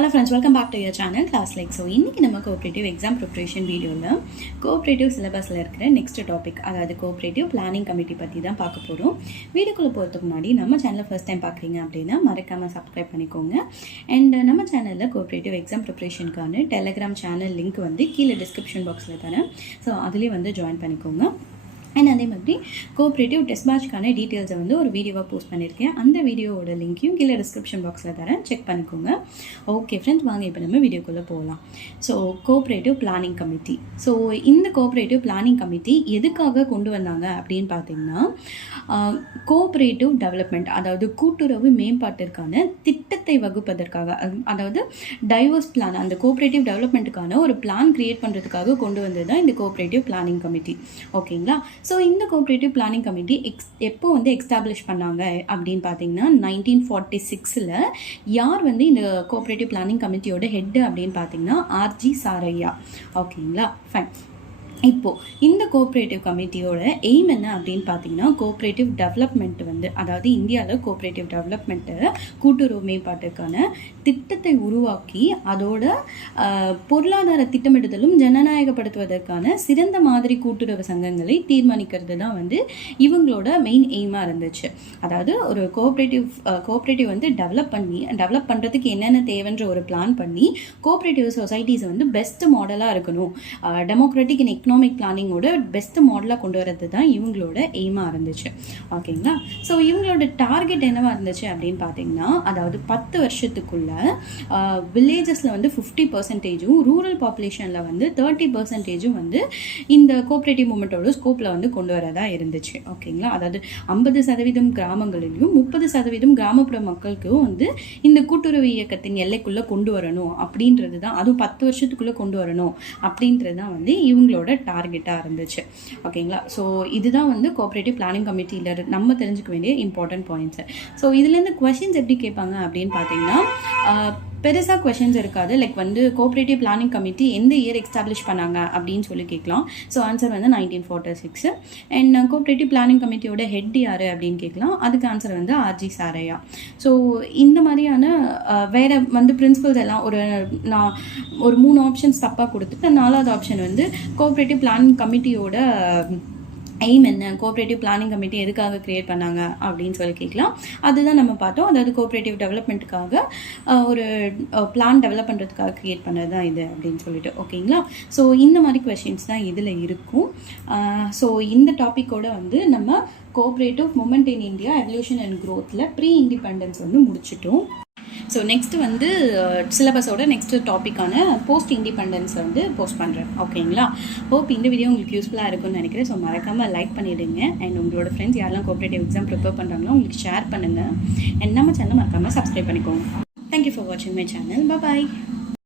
Hello friends, welcome back to your channel Class Like. So இன்னைக்கு நம்ம cooperative exam preparation வீடியோவில் cooperative சிலபஸில் இருக்கிற நெக்ஸ்ட் டாபிக், அதாவது கோஆபரேட்டிவ் பிளானிங் கமிட்டி பற்றி தான் பார்க்க போகிறோம். வீடியோக்குள்ளே போகிறதுக்கு முன்னாடி நம்ம சேனலை ஃபர்ஸ்ட் டைம் பார்க்குறீங்க அப்படின்னா மறக்காமல் சப்ஸ்கிரைப் பண்ணிக்கோங்க. அண்ட் நம்ம சேனலில் கோஆபரேட்டிவ் எக்ஸாம் ப்ரிப்பரேஷனுக்கான டெலிகிராம் சேனல் லிங்க் வந்து கீழே டிஸ்கிரிப்ஷன் பாக்ஸில் தரேன். ஸோ அதுலேயே வந்து ஜாயின் பண்ணிக்கோங்க. அண்ட் அதே மாதிரி கோஆபரேட்டிவ் டெஸ்ட் பேட்ச்க்கான டீட்டெயில்ஸை வந்து ஒரு வீடியோவாக போஸ்ட் பண்ணியிருக்கேன். அந்த வீடியோவோட லிங்க்கையும் கீழே டிஸ்கிரிப்ஷன் பாக்ஸில் தரேன், செக் பண்ணிக்கோங்க. ஓகே ஃப்ரெண்ட்ஸ், வாங்க இப்போ நம்ம வீடியோக்குள்ளே போகலாம். So cooperative planning committee. So இந்த கோஆபரேட்டிவ் பிளானிங் கமிட்டி எதுக்காக கொண்டு வந்தாங்க அப்படின்னு பார்த்தீங்கன்னா, கோஆபரேட்டிவ் டெவலப்மெண்ட், அதாவது கூட்டுறவு மேம்பாட்டிற்கான திட்டத்தை வகுப்பதற்காக, அதாவது டைவர்ஸ் பிளான், அந்த கோஆபரேட்டிவ் டெவலப்மெண்ட்டுக்கான ஒரு பிளான் கிரியேட் பண்ணுறதுக்காக கொண்டு வந்தது தான் இந்த கோஆபரேட்டிவ் பிளானிங் கமிட்டி. ஓகேங்களா? ஸோ இந்த கோஆபரேட்டிவ் பிளானிங் கமிட்டி எப்போ வந்து எஸ்டாப்ளிஷ் பண்ணாங்க அப்படின்னு பார்த்தீங்கன்னா 1946 யார் வந்து இந்த கோஆபரேட்டிவ் பிளானிங் கமிட்டியோட ஹெட் அப்படின்னு பார்த்தீங்கன்னா ஆர்ஜி சாரையா. ஓகேங்களா, ஃபைன். இப்போது இந்த கோஆபரேட்டிவ் கமிட்டியோட எய்ம் என்ன அப்படின்னு பார்த்தீங்கன்னா, கோஆபரேட்டிவ் டெவலப்மெண்ட் வந்து, அதாவது இந்தியாவில் கோஆபரேட்டிவ் டெவலப்மெண்ட்டு கூட்டுறவு மேம்பாட்டுக்கான திட்டத்தை உருவாக்கி அதோட பொருளாதார திட்டமிடுதலும் ஜனநாயகப்படுத்துவதற்கான சிறந்த மாதிரி கூட்டுறவு சங்கங்களை தீர்மானிக்கிறது தான் வந்து இவங்களோட மெயின் எய்மாக இருந்துச்சு. அதாவது ஒரு கோஆபரேட்டிவ் வந்து டெவலப் பண்ணுறதுக்கு என்னென்ன தேவைன்ற ஒரு பிளான் பண்ணி கோஆபரேட்டிவ் சொசைட்டிஸை வந்து பெஸ்ட் மாடலாக இருக்கணும், டெமோக்ராட்டிக் அண்ட் எக்கனாமிக் பிளானிங்கோட பெஸ்ட் மாடலாக கொண்டு வரது தான் இவங்களோட எய்மாக இருந்துச்சு. ஓகேங்களா? ஸோ இவங்களோட டார்கெட் என்னவா இருந்துச்சு அப்படின்னு பார்த்தீங்கன்னா, அதாவது 10 வருஷத்துக்குள்ள வில்லேஜஸில் வந்து 50%, ரூரல் பாப்புலேஷனில் வந்து 30% வந்து இந்த கோஆபரேட்டிவ் மூமெண்ட்டோட ஸ்கோப்பில் வந்து கொண்டு வரதா இருந்துச்சு. ஓகேங்களா? அதாவது 50% கிராமங்களிலும் 30% கிராமப்புற மக்களுக்கும் வந்து இந்த கூட்டுறவு இயக்கத்தின் எல்லைக்குள்ளே கொண்டு வரணும் அப்படின்றது தான், அதுவும் 10 வருஷத்துக்குள்ளே கொண்டு வரணும் அப்படின்றது தான் வந்து இவங்களோட டார்கெட்டாக இருந்துச்சு. ஓகேங்களா? ஸோ இதுதான் வந்து கோஆபரேட்டிவ் பிளானிங் கமிட்டியில் நம்ம தெரிஞ்சுக்க வேண்டிய இம்பார்ட்டன்ட் பாயிண்ட்ஸு. ஸோ இதுலேருந்து கொஷின்ஸ் எப்படி கேட்பாங்க அப்படின்னு பார்த்தீங்கன்னா, பெருசாக கொஷின்ஸ் இருக்காது. லைக் வந்து கோஆபரேட்டிவ் பிளானிங் கமிட்டி எந்த இயர் எஸ்டாப்ளிஷ் பண்ணாங்க அப்படின்னு சொல்லி கேட்கலாம். ஸோ ஆன்சர் வந்து 1946. அண்ட் கோஆபரேட்டிவ் பிளானிங் கமிட்டியோட ஹெட் யார் அப்படின்னு கேட்கலாம். அதுக்கு ஆன்சர் வந்து ஆர்ஜி சாரையா. ஸோ இந்த மாதிரியான வேறு வந்து பிரின்சிபல்ஸ் எல்லாம் நான் ஒரு 3 ஆப்ஷன்ஸ் தப்பாக கொடுத்துட்டு 4வது ஆப்ஷன் வந்து கோஆபரேட்டிவ் பிளானிங் கமிட்டியோட எய்ம் என்ன, கோஆபரேட்டிவ் பிளானிங் கமிட்டி எதுக்காக கிரியேட் பண்ணாங்க அப்படின்னு சொல்லி கேட்கலாம். அதுதான் நம்ம பார்த்தோம். அதாவது கோஆபரேட்டிவ் டெவலப்மெண்ட்டுக்காக ஒரு பிளான் டெவலப் பண்ணுறதுக்காக கிரியேட் பண்ணது தான் இது அப்படின்னு சொல்லிட்டு. ஓகேங்களா? ஸோ இந்த மாதிரி கொஷின்ஸ் தான் இதில் இருக்கும். ஸோ இந்த டாப்பிக்கோட வந்து நம்ம cooperative movement in India evolution and க்ரோத்தில் ப்ரீ இண்டிபெண்டன்ஸ் வந்து முடிச்சிட்டோம். ஸோ நெக்ஸ்ட் வந்து சிலபஸோட நெக்ஸ்ட் டாப்பிக்கான போஸ்ட் இண்டிபெண்டன்ஸ் வந்து போஸ்ட் பண்ணுறேன். ஓகேங்களா? ஹோப் இந்த வீடியோ உங்களுக்கு யூஸ்ஃபுல்லாக இருக்கும்னு நினைக்கிறேன். ஸோ மறக்காமல் லைக் பண்ணிவிடுங்க. அண்ட் உங்களோட ஃப்ரெண்ட்ஸ் யாரெல்லாம் கோஆபரேட்டிவ் எக்ஸாம் ப்ரிப்பேர் பண்ணுறாங்களோ உங்களுக்கு ஷேர் பண்ணுங்கள். அண்ட் நம்ம சேனல் மறக்காமல் சப்ஸ்கிரைப் பண்ணிக்கோங்க. தேங்க்யூ ஃபார் வாட்சிங் மை சேனல். பாய்.